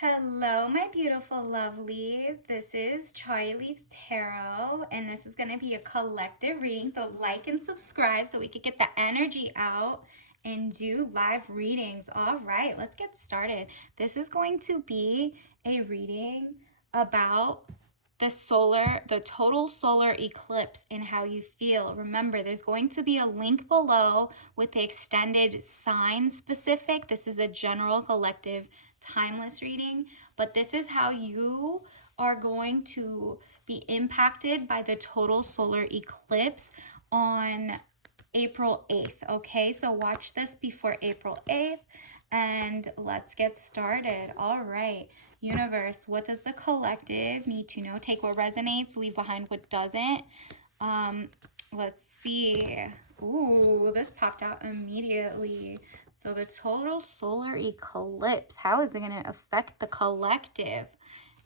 Hello, my beautiful lovelies. This is Charlie Leaves Tarot, and this is going to be a collective reading. So, like and subscribe so we could get the energy out and do live readings. All right, let's get started. This is going to be a reading about the total solar eclipse and how you feel. Remember, there's going to be a link below with the extended sign specific. This is a general collective timeless reading, but this is how you are going to be impacted by the total solar eclipse on April 8th. Okay, so watch this before April 8th and let's get started. All right, universe, what does the collective need to know? Take what resonates, leave behind what doesn't. Let's see. Ooh, this popped out immediately. So the total solar eclipse, how is it going to affect the collective?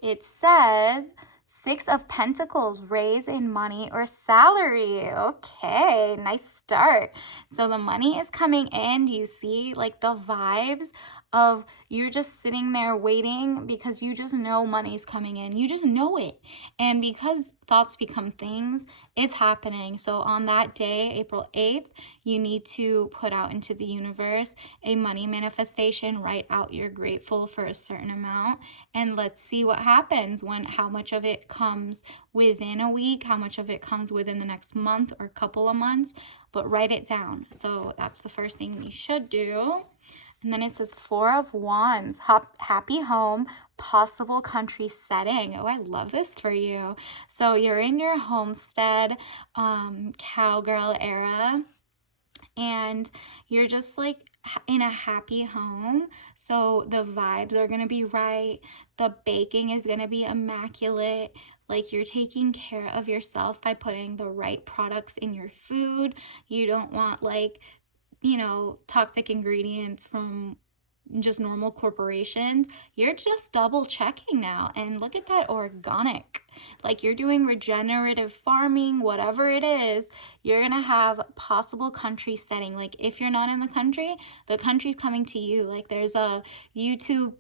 It says Six of Pentacles, raise in money or salary. Okay, nice start. So the money is coming in. Do you see like the vibes of you're just sitting there waiting because you just know money's coming in. You just know it. And because thoughts become things, it's happening. So on that day, April 8th, you need to put out into the universe a money manifestation. Write out you're grateful for a certain amount, and let's see what happens how much of it comes within a week, how much of it comes within the next month or couple of months, but write it down. So that's the first thing you should do. And then it says Four of Wands, happy home, possible country setting. Oh, I love this for you. So you're in your homestead, cowgirl era, and you're just like in a happy home. So the vibes are going to be right. The baking is going to be immaculate. Like you're taking care of yourself by putting the right products in your food. You don't want toxic ingredients from just normal corporations. You're just double checking now. And look at that organic. Like you're doing regenerative farming, whatever it is, you're going to have possible country setting. Like if you're not in the country's coming to you. Like there's a YouTube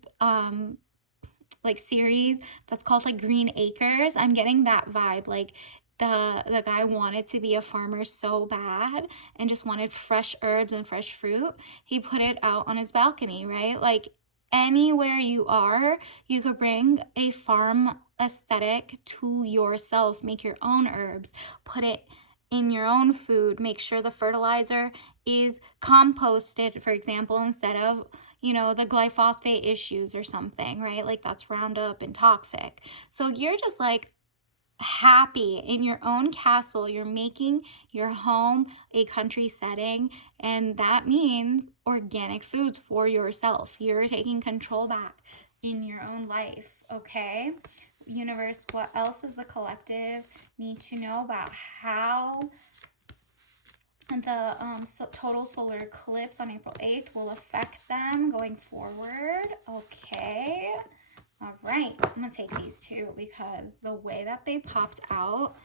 series that's called like Green Acres. I'm getting that vibe. Like the guy wanted to be a farmer so bad and just wanted fresh herbs and fresh fruit. He put it out on his balcony, right? Like anywhere you are, you could bring a farm aesthetic to yourself. Make your own herbs, put it in your own food. Make sure the fertilizer is composted, for example, instead of the glyphosate issues or something, right? Like that's Roundup and toxic. So you're just like happy in your own castle. You're making your home a country setting, and that means organic foods for yourself. You're taking control back in your own life, okay? Universe, what else does the collective need to know about how the total solar eclipse on April 8th will affect them going forward? Okay. All right, I'm going to take these two because the way that they popped out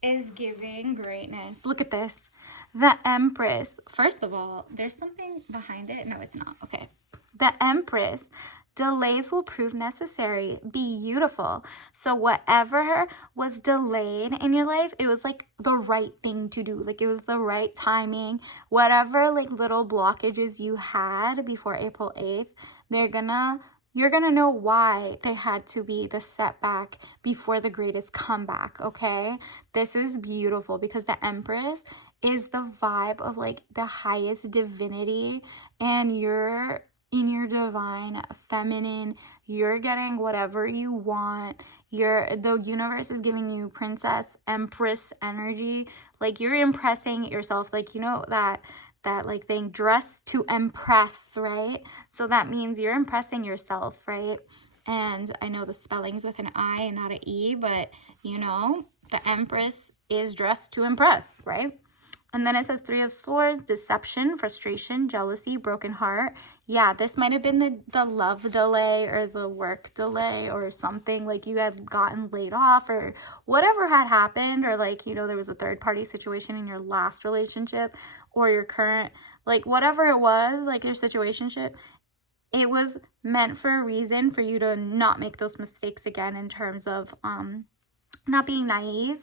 is giving greatness. Look at this. The Empress. First of all, there's something behind it. No, it's not. Okay. The Empress. Delays will prove necessary. Beautiful. So whatever was delayed in your life, it was like the right thing to do. Like it was the right timing. Whatever like little blockages you had before April 8th, you're going to know why they had to be the setback before the greatest comeback, okay? This is beautiful because the Empress is the vibe of like the highest divinity, and you're in your divine feminine. You're getting whatever you want. The universe is giving you princess, empress energy. Like you're impressing yourself. Like that like thing, dress to impress, right? So that means you're impressing yourself, right? And I know the spelling's with an I and not an E, but the Empress is dressed to impress, right? And then it says Three of Swords, deception, frustration, jealousy, broken heart. Yeah, this might have been the love delay or the work delay or something, like you had gotten laid off or whatever had happened, or like, there was a third party situation in your last relationship or your current, like whatever it was, like your situationship, it was meant for a reason for you to not make those mistakes again in terms of not being naive.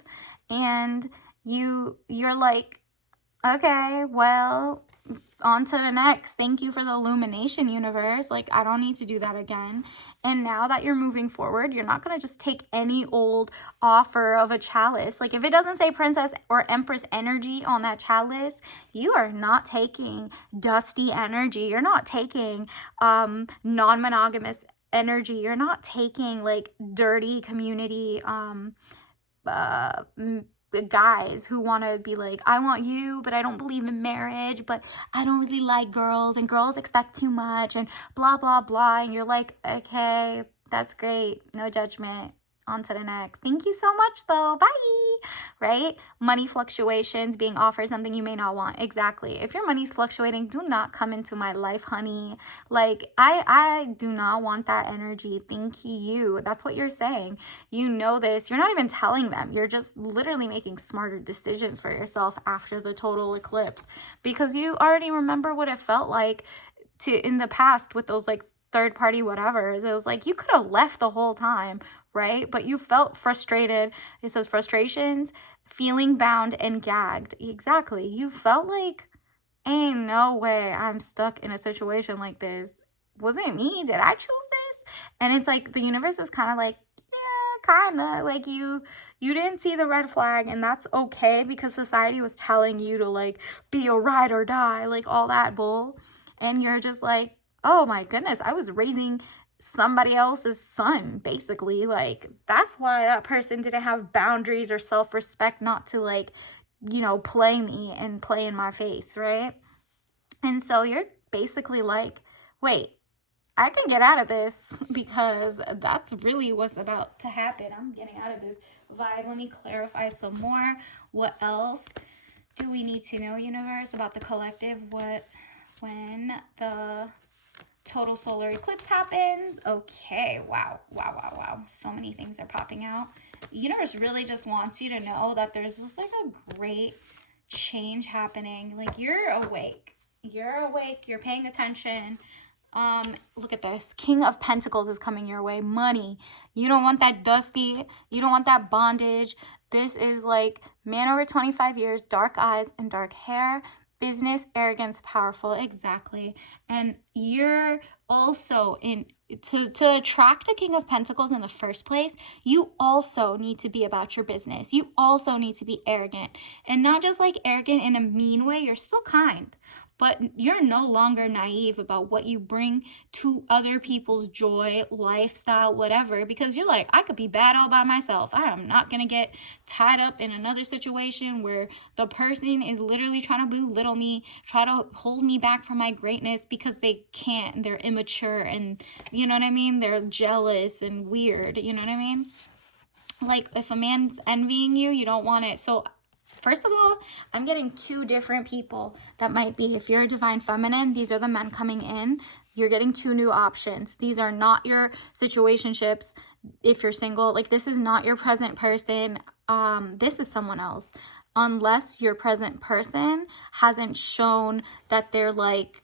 And you're like, okay, well, on to the next. Thank you for the illumination, universe. Like, I don't need to do that again. And now that you're moving forward, you're not going to just take any old offer of a chalice. Like, if it doesn't say princess or empress energy on that chalice, you are not taking dusty energy. You're not taking non-monogamous energy. You're not taking like dirty community uh guys who want to be like, I want you, but I don't believe in marriage, but I don't really like girls, and girls expect too much, and blah blah blah. And you're like, okay, that's great, no judgment, on to the next. Thank you so much though, bye. Right? Money fluctuations, being offered something you may not want. Exactly. If your money's fluctuating, do not come into my life, honey. Like, I do not want that energy. Thank you. That's what you're saying. You know this. You're not even telling them. You're just literally making smarter decisions for yourself after the total eclipse, because you already remember what it felt like to in the past with those like third party whatevers. It was like you could have left the whole time, right? But you felt frustrated. It says frustrations, feeling bound and gagged. Exactly. You felt like, ain't no way I'm stuck in a situation like this. Wasn't me. Did I choose this? And it's like the universe is kind of like, yeah, kind of like you didn't see the red flag, and that's okay, because society was telling you to like be a ride or die, like all that bull. And you're just like, oh my goodness, I was raising somebody else's son, basically. Like, that's why that person didn't have boundaries or self-respect not to like, play me and play in my face, right? And so you're basically like, wait, I can get out of this, because that's really what's about to happen. I'm getting out of this vibe. Let me clarify some more. What else do we need to know, universe, about the collective? When the total solar eclipse happens? Okay, wow. So many things are popping out. The universe really just wants you to know that there's just like a great change happening. Like, you're awake. You're paying attention. Look at this. King of Pentacles is coming your way. Money. You don't want that dusty. You don't want that bondage. This is like man over 25 years, dark eyes and dark hair. Business, arrogance, powerful. Exactly. And you're also to attract a King of Pentacles in the first place, you also need to be about your business. You also need to be arrogant, and not just like arrogant in a mean way. You're still kind, but you're no longer naive about what you bring to other people's joy, lifestyle, whatever, because you're like, I could be bad all by myself. I am not going to get tied up in another situation where the person is literally trying to belittle me, try to hold me back from my greatness, because they can't. They're immature, and you know what I mean? They're jealous and weird. You know what I mean? Like, if a man's envying you, you don't want it. So first of all, I'm getting two different people that might be. If you're a divine feminine, these are the men coming in. You're getting two new options. These are not your situationships. If you're single, like, this is not your present person. This is someone else. Unless your present person hasn't shown that they're like,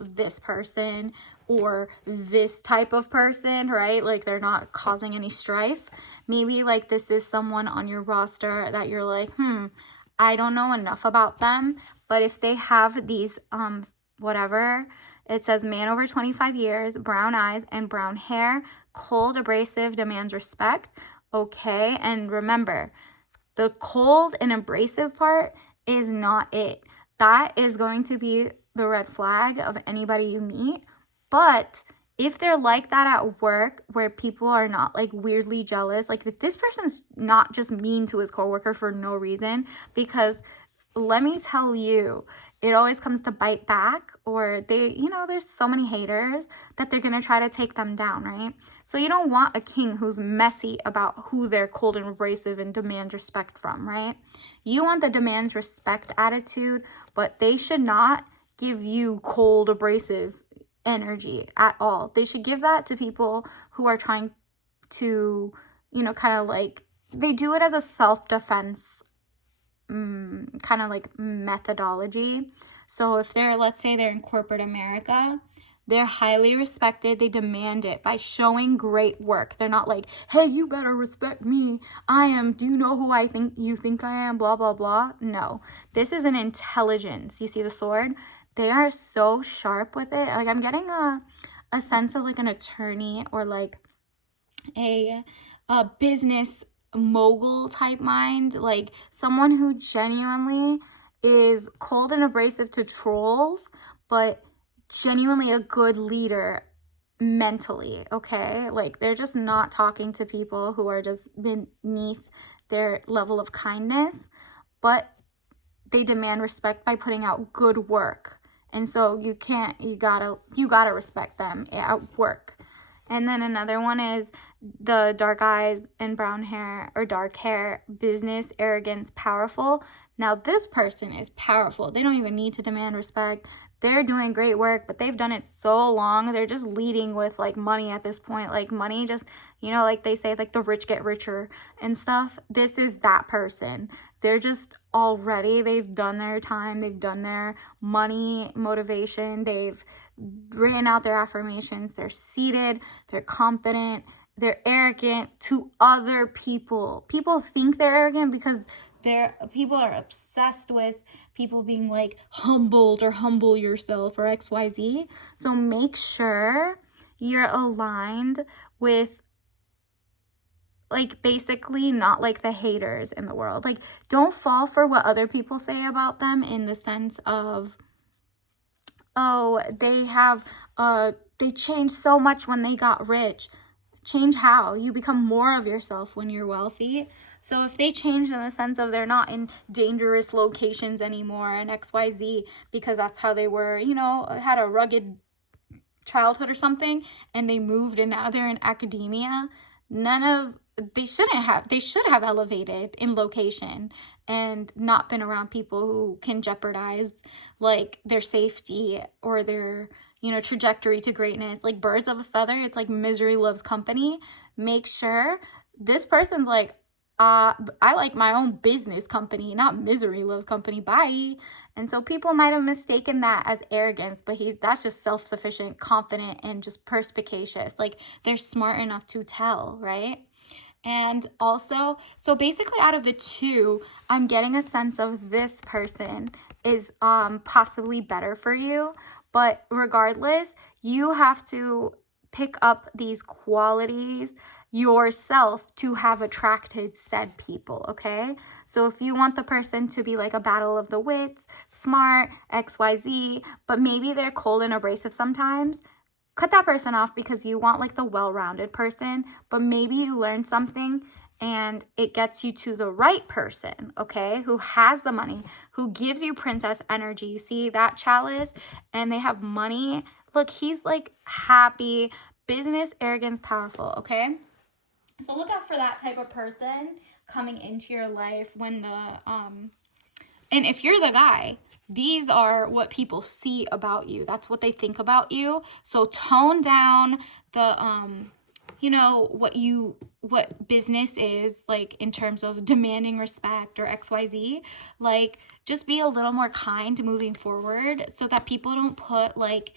this person or this type of person, right? Like, they're not causing any strife. Maybe like this is someone on your roster that you're like, I don't know enough about them. But if they have these, whatever, it says man over 25 years, brown eyes and brown hair, cold, abrasive, demands respect. Okay. And remember, the cold and abrasive part is not it. That is going to be the red flag of anybody you meet. But if they're like that at work, where people are not like weirdly jealous, like if this person's not just mean to his coworker for no reason, because let me tell you, it always comes to bite back, or they, there's so many haters that they're going to try to take them down, right? So you don't want a king who's messy about who they're cold and abrasive and demands respect from, right? You want the demands respect attitude, but they should not give you cold, abrasive energy at all. They should give that to people who are trying to, kind of like, they do it as a self-defense kind of like methodology. So if they're, let's say they're in corporate America, They're highly respected. They demand it by showing great work. They're not like, hey, you better respect me. Do you know who I think you think I am? Blah, blah, blah. No, this is an intelligence. You see the sword? They are so sharp with it. Like, I'm getting a sense of like an attorney or like a business mogul type mind, like someone who genuinely is cold and abrasive to trolls, but genuinely a good leader mentally, okay? Like, they're just not talking to people who are just beneath their level of kindness, but they demand respect by putting out good work. And so you gotta respect them at work. And then another one is the dark eyes and brown hair or dark hair, business, arrogance, powerful. Now this person is powerful. They don't even need to demand respect. They're doing great work, but they've done it so long. They're just leading with like money at this point. Like money just, like they say, like the rich get richer and stuff. This is that person. They're just they've done their time. They've done their money motivation. They've written out their affirmations. They're seated. They're confident. They're arrogant to other people. People think they're arrogant because people are obsessed with people being like humbled or humble yourself or XYZ. So make sure you're aligned with like basically not like the haters in the world. Like, don't fall for what other people say about them in the sense of, oh, they changed so much when they got rich. Change how? You become more of yourself when you're wealthy. So if they change in the sense of they're not in dangerous locations anymore and XYZ because that's how they were, had a rugged childhood or something, and they moved and now they're in academia, they should have elevated in location and not been around people who can jeopardize like their safety or their trajectory to greatness. Like birds of a feather, it's like misery loves company. Make sure this person's like, I like my own business company, not misery loves company. Bye. And so people might have mistaken that as arrogance, but that's just self-sufficient, confident, and just perspicacious. Like they're smart enough to tell, right? And also, so basically out of the two, I'm getting a sense of this person is possibly better for you. But regardless, you have to pick up these qualities yourself to have attracted said people, okay? So if you want the person to be like a battle of the wits, smart, XYZ, but maybe they're cold and abrasive sometimes, cut that person off because you want like the well-rounded person, but maybe you learn something and it gets you to the right person, okay, who has the money, who gives you princess energy. You see that chalice and they have money. Look, he's like happy, business, arrogance, powerful, okay? So look out for that type of person coming into your life when and if you're the guy, these are what people see about you. That's what they think about you. So tone down the what business is like in terms of demanding respect or XYZ. Like just be a little more kind moving forward so that people don't put like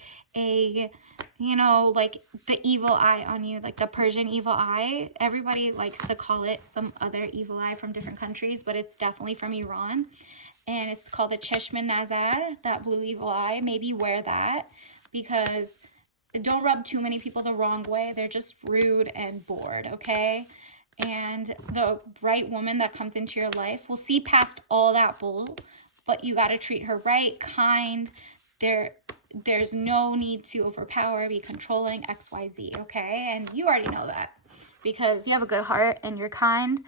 like the evil eye on you, like the Persian evil eye. Everybody likes to call it some other evil eye from different countries, but it's definitely from Iran. And it's called the Cheshman Nazar, that blue evil eye. Maybe wear that because don't rub too many people the wrong way. They're just rude and bored, okay? And the right woman that comes into your life will see past all that bull, but you got to treat her right, kind. There's no need to overpower, be controlling, XYZ, okay? And you already know that because you have a good heart and you're kind.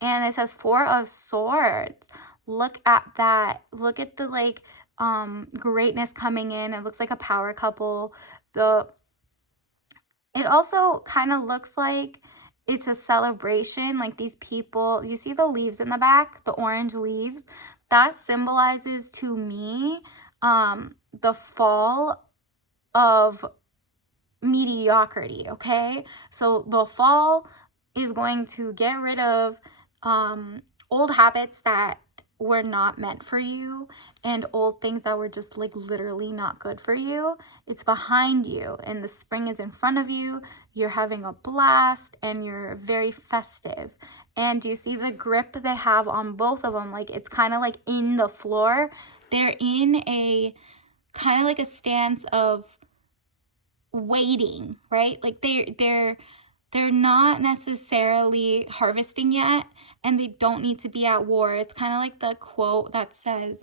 And it says 4 of Swords. Look at that. Look at the like greatness coming in. It looks like a power couple. It also kind of looks like it's a celebration. Like these people, you see the leaves in the back, the orange leaves. That symbolizes to me the fall of mediocrity, okay? So the fall is going to get rid of old habits that were not meant for you and old things that were just like literally not good for you. It's behind you and the spring is in front of you. You're having a blast and you're very festive. And do you see the grip they have on both of them? Like it's kind of like in the floor. They're in a kind of like a stance of waiting, right? Like they're not necessarily harvesting yet, and they don't need to be at war. It's kind of like the quote that says,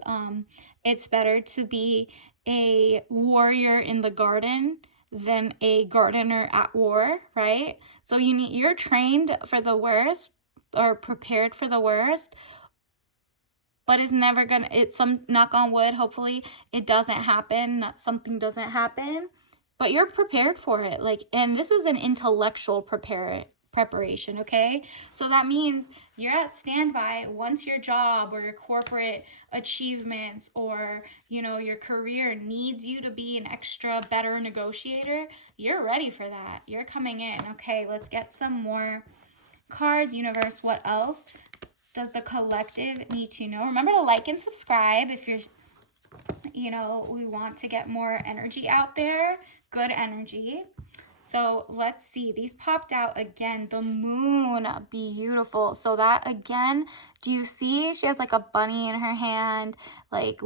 it's better to be a warrior in the garden than a gardener at war, right? So you're trained for the worst or prepared for the worst, but it's never gonna, it's some, knock on wood, hopefully it doesn't happen, something doesn't happen, but you're prepared for it. Like, and this is an intellectual preparation, okay? So that means you're at standby once your job or your corporate achievements or, you know, your career needs you to be an extra better negotiator. You're ready for that. You're coming in. Okay, let's get some more cards. Universe, what else does the collective need to know? Remember to like and subscribe if you're, you know, we want to get more energy out there, good energy. So let's see, these popped out again. The moon, beautiful. So that again, do you see she has like a bunny in her hand? Like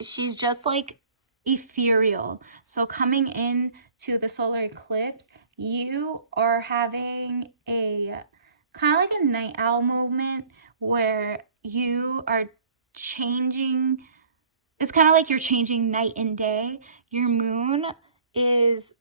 she's just like ethereal. So coming in to the solar eclipse, you are having a kind of like a night owl movement where you are changing. It's kind of like you're changing night and day. Your moon is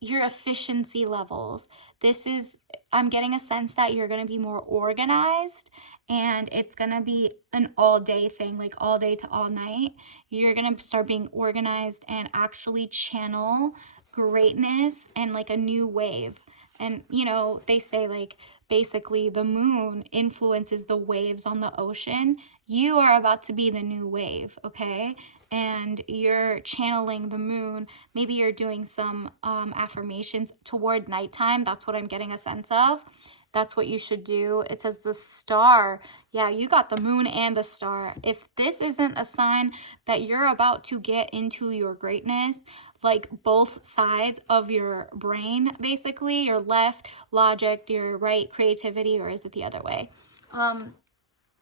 your efficiency levels. This is, I'm getting a sense that you're going to be more organized, and it's going to be an all day thing, like all day to all night. You're going to start being organized and actually channel greatness and like a new wave. And, you know, they say like basically the moon influences the waves on the ocean. You are about to be the new wave, okay? And you're channeling the moon. Maybe you're doing some affirmations toward nighttime. That's what I'm getting a sense of. That's what you should do. It says the star. Yeah, you got the moon and the star. If this isn't a sign that you're about to get into your greatness, like both sides of your brain, basically, your left logic, your right creativity, or is it the other way?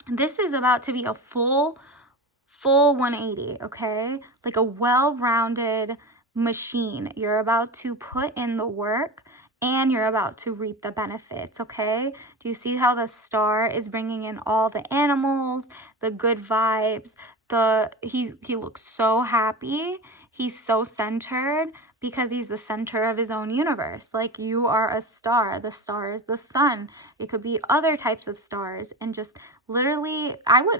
This is about to be a full 180, okay? Like a well-rounded machine. You're about to put in the work and you're about to reap the benefits, okay? Do you see how the star is bringing in all the animals, the good vibes? He looks so happy. He's so centered because he's the center of his own universe. Like you are a star. The star is the sun. It could be other types of stars, and just literally,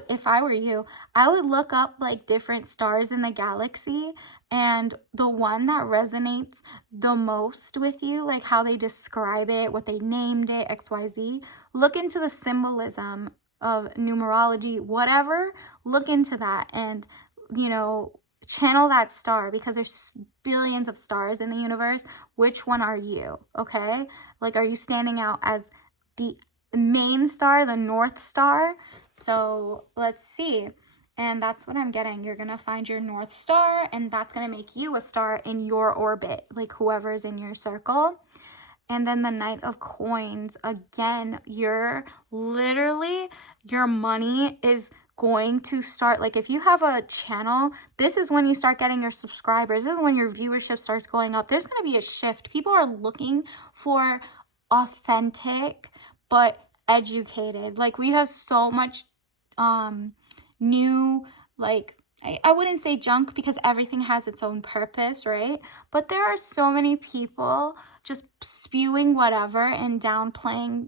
if I were you, I would look up like different stars in the galaxy, and the one that resonates the most with you, like how they describe it, what they named it, XYZ, look into the symbolism of numerology, whatever, look into that and, you know, channel that star, because there's billions of stars in the universe. Which one are you? Okay? Like, are you standing out as the main star, the North Star? So let's see. And that's what I'm getting. You're going to find your North Star, and that's going to make you a star in your orbit, like whoever's in your circle. And then the Knight of Coins, again, you're literally, your money is going to start, like if you have a channel, this is when you start getting your subscribers. This is when your viewership starts going up. There's going to be a shift. People are looking for authentic but educated. Like we have so much new, like I wouldn't say junk, because everything has its own purpose, right? But there are so many people just spewing whatever and downplaying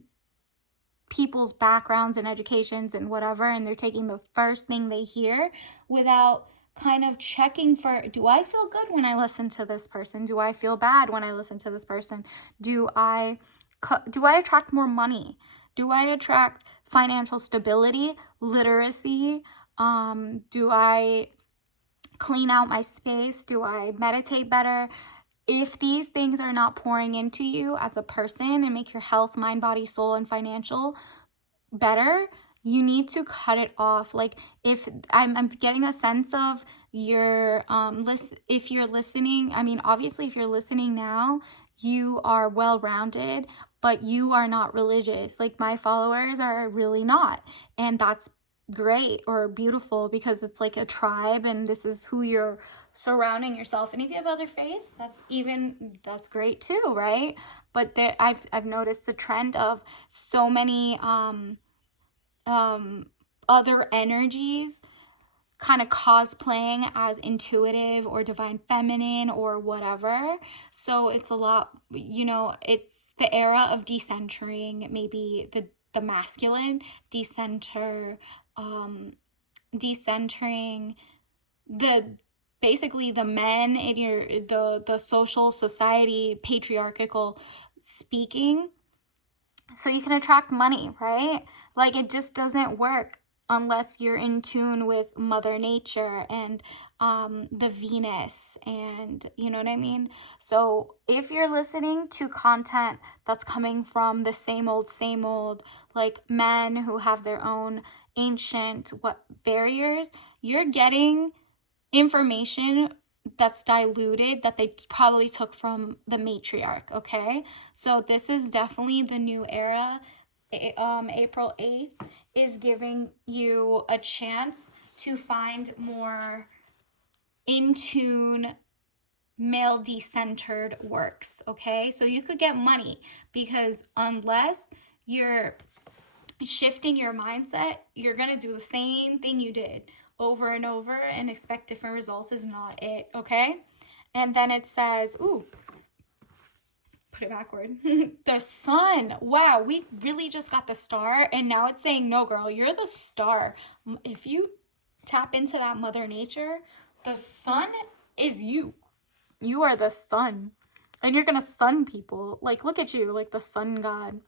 people's backgrounds and educations and whatever, and they're taking the first thing they hear without kind of checking for, do I feel good when I listen to this person? Do I feel bad when I listen to this person? Do I attract more money? Do I attract financial stability, literacy? Do I clean out my space? Do I meditate better? If these things are not pouring into you as a person and make your health, mind, body, soul, and financial better, you need to cut it off. Like, if I'm getting a sense of your if you're listening, I mean, obviously if you're listening now, you are well rounded, but you are not religious. Like, my followers are really not, and that's great or beautiful, because it's like a tribe and this is who you're surrounding yourself. And if you have other faiths, that's great too, right? But there, I've noticed the trend of so many um other energies kind of cosplaying as intuitive or divine feminine or whatever. So it's a lot, it's the era of decentering, maybe the masculine, decenter, um decentering the basically the men in your the social society patriarchal speaking, so you can attract money, right? Like, it just doesn't work unless you're in tune with Mother Nature and the Venus, and you know what I mean? So if you're listening to content that's coming from the same old, like men who have their own ancient what barriers, you're getting information that's diluted that they probably took from the matriarch, okay? So this is definitely the new era. April 8th is giving you a chance to find more in tune male decentered works, okay? So you could get money, because unless you're shifting your mindset, you're going to do the same thing you did over and over and expect different results is not it, okay? And then it says, ooh, put it backward. The sun. Wow, we really just got the star, and now it's saying, no, girl, you're the star. If you tap into that Mother Nature, the sun is you. You are the sun. And you're going to sun people. Like, look at you, like the sun god.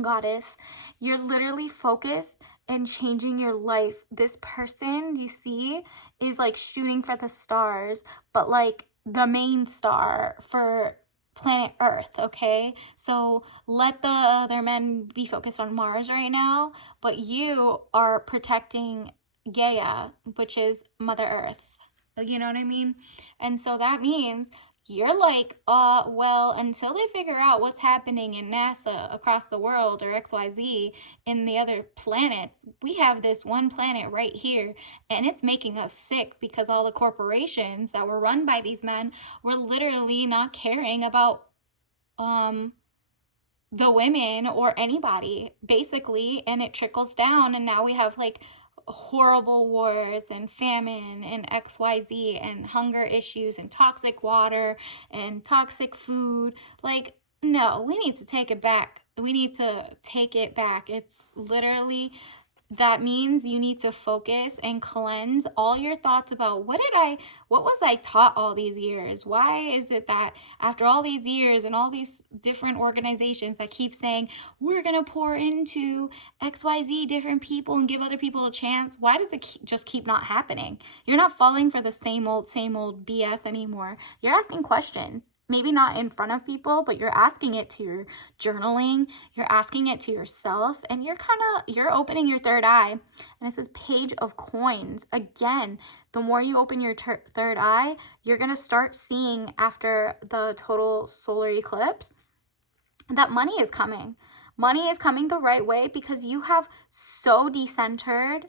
Goddess, you're literally focused and changing your life. This person you see is like shooting for the stars, but like the main star for planet Earth, okay? So let the other men be focused on Mars right now, but you are protecting Gaia, which is Mother Earth. You know what I mean? And so that means you're like, well, until they figure out what's happening in NASA across the world or XYZ in the other planets, we have this one planet right here, and it's making us sick because all the corporations that were run by these men were literally not caring about um the women or anybody, basically, and it trickles down, and now we have like horrible wars and famine and XYZ and hunger issues and toxic water and toxic food. Like, no, we need to take it back. We need to take it back. It's literally, that means you need to focus and cleanse all your thoughts about what was I taught all these years? Why is it that after all these years and all these different organizations that keep saying we're going to pour into XYZ different people and give other people a chance, why does it just keep not happening? You're not falling for the same old BS anymore. You're asking questions. Maybe not in front of people, but you're asking it to your journaling, you're asking it to yourself, and you're opening your third eye. And it says Page of Coins. Again, the more you open your third eye, you're going to start seeing after the total solar eclipse that money is coming. Money is coming the right way because you have so decentered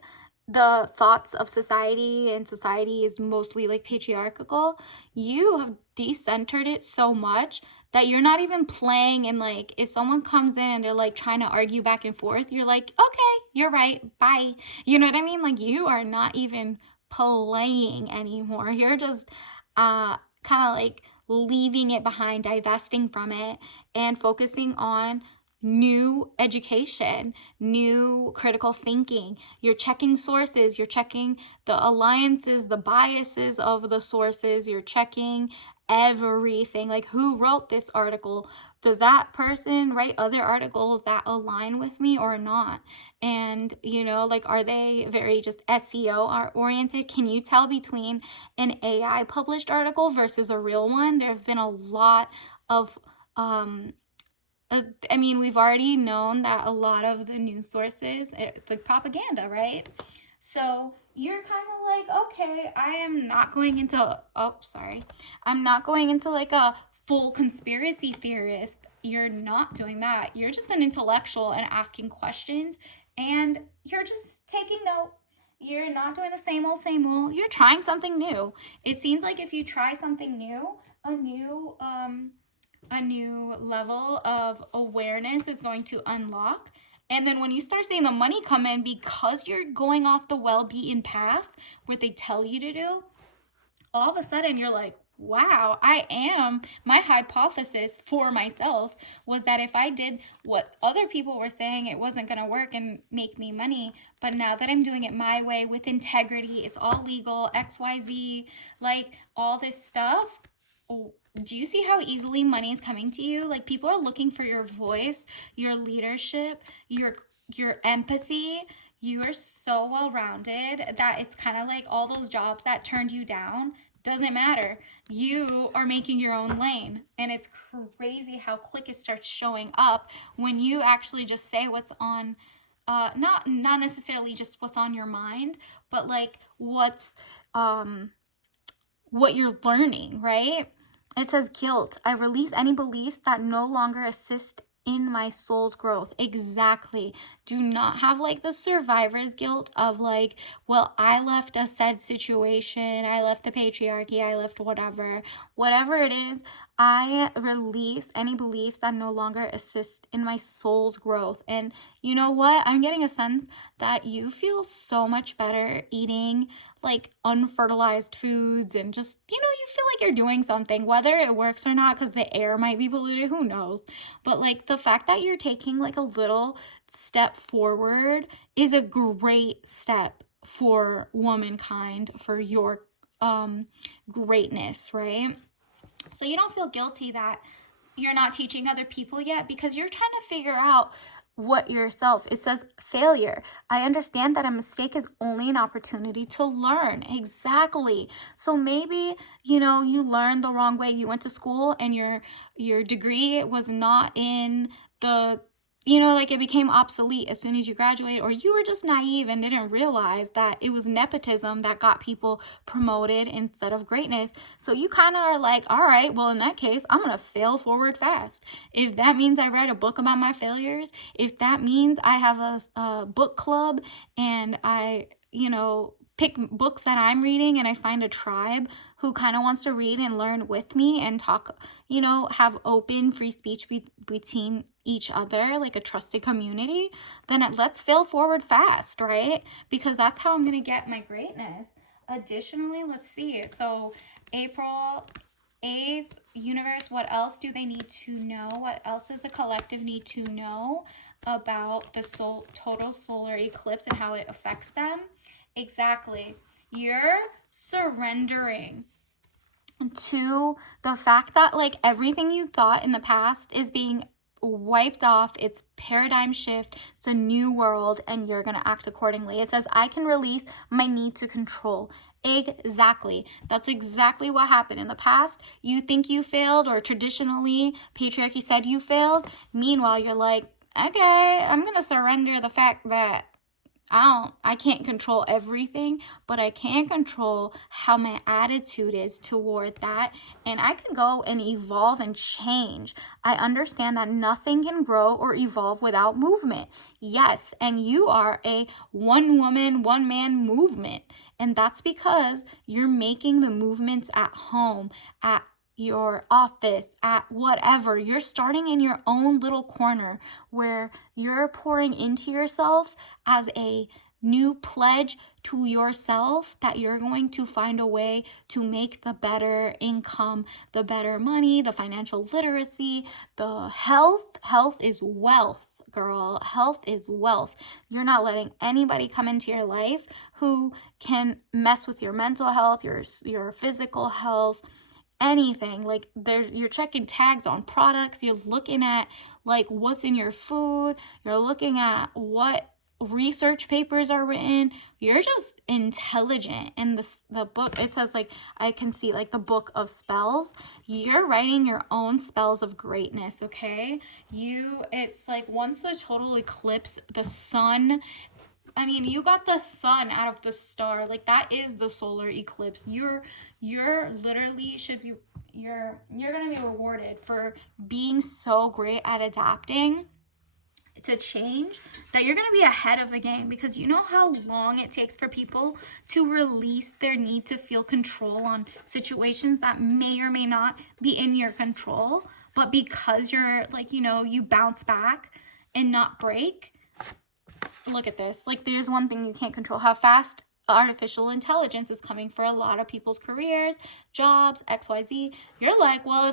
the thoughts of society, and society is mostly like patriarchal. You have decentered it so much that you're not even playing, and like if someone comes in and they're like trying to argue back and forth, you're like, okay, you're right, bye. You know what I mean? Like, you are not even playing anymore. You're just kind of like leaving it behind, divesting from it, and focusing on new education, new critical thinking. You're checking sources, you're checking the alliances, the biases of the sources, you're checking everything. Like, who wrote this article? Does that person write other articles that align with me or not? And, like, are they very just SEO oriented? Can you tell between an AI published article versus a real one? There have been a lot of I mean, we've already known that a lot of the news sources, it's like propaganda, right? So you're kind of like, okay, I am not going into, oh, sorry. I'm not going into like a full conspiracy theorist. You're not doing that. You're just an intellectual and asking questions, and you're just taking note. You're not doing the same old. You're trying something new. It seems like if you try something new, a new, a new level of awareness is going to unlock. And then when you start seeing the money come in because you're going off the well beaten path, what they tell you to do, all of a sudden you're like, wow, I am. My hypothesis for myself was that if I did what other people were saying, it wasn't going to work and make me money. But now that I'm doing it my way with integrity, it's all legal, XYZ, like all this stuff. Do you see how easily money is coming to you? Like people are looking for your voice, your leadership, your empathy. You are so well rounded that it's kind of like all those jobs that turned you down doesn't matter. You are making your own lane. And it's crazy how quick it starts showing up when you actually just say what's on not necessarily just what's on your mind, but like what you're learning, right? It says guilt. I release any beliefs that no longer assist in my soul's growth. Exactly. Do not have like the survivor's guilt of like, well, I left a said situation, I left the patriarchy, I left whatever it is. I release any beliefs that no longer assist in my soul's growth. And you know what? I'm getting a sense that you feel so much better eating like unfertilized foods and just, you feel like you're doing something, whether it works or not, because the air might be polluted, who knows. But like the fact that you're taking like a little step forward is a great step for womankind, for your greatness, right? So you don't feel guilty that you're not teaching other people yet because you're trying to figure out what yourself. It says failure. I understand that a mistake is only an opportunity to learn. Exactly. So maybe, you learned the wrong way. You went to school and your degree was not in the like it became obsolete as soon as you graduate, or you were just naive and didn't realize that it was nepotism that got people promoted instead of greatness. So you kind of are like, all right, well, in that case, I'm going to fail forward fast. If that means I write a book about my failures, if that means I have a book club and I, pick books that I'm reading and I find a tribe who kind of wants to read and learn with me and talk, have open free speech between each other, like a trusted community, then let's fail forward fast, right? Because that's how I'm going to get my greatness. Additionally, let's see. So April 8th, universe, what else do they need to know? What else does the collective need to know about the total solar eclipse and how it affects them? Exactly. You're surrendering to the fact that like everything you thought in the past is being wiped off. It's paradigm shift. It's a new world and you're going to act accordingly. It says, I can release my need to control. Exactly. That's exactly what happened in the past. You think you failed, or traditionally patriarchy said you failed. Meanwhile, you're like, okay, I'm going to surrender the fact that I can't control everything, but I can control how my attitude is toward that. And I can go and evolve and change. I understand that nothing can grow or evolve without movement. Yes, and you are a one woman, one man movement. And that's because you're making the movements at home, at your office, at whatever. You're starting in your own little corner where you're pouring into yourself as a new pledge to yourself that you're going to find a way to make the better income, the better money, the financial literacy, the health. Health is wealth. Girl, health is wealth. You're not letting anybody come into your life who can mess with your mental health, your physical health, anything. Like you're checking tags on products, you're looking at like what's in your food, you're looking at what research papers are written. You're just intelligent. And the book, it says, like, I can see, like, the book of spells. You're writing your own spells of greatness, okay? It's like once the total eclipse, the sun, I mean, you got the sun out of the star. Like, that is the solar eclipse. You're literally should be, you're gonna be rewarded for being so great at adapting to change, that you're going to be ahead of the game, because you know how long it takes for people to release their need to feel control on situations that may or may not be in your control, but because you're like, you bounce back and not break. Look at this. Like, there's one thing you can't control: how fast artificial intelligence is coming for a lot of people's careers, jobs, XYZ. You're like, well,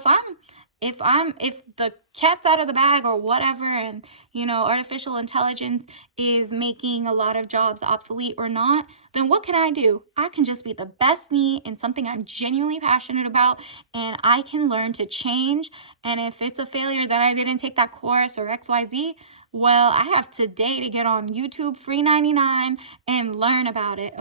if the cat's out of the bag or whatever, and artificial intelligence is making a lot of jobs obsolete or not, then what can I do? I can just be the best me in something I'm genuinely passionate about, and I can learn to change. And if it's a failure that I didn't take that course or XYZ, well, I have today to get on YouTube free 99 and learn about it.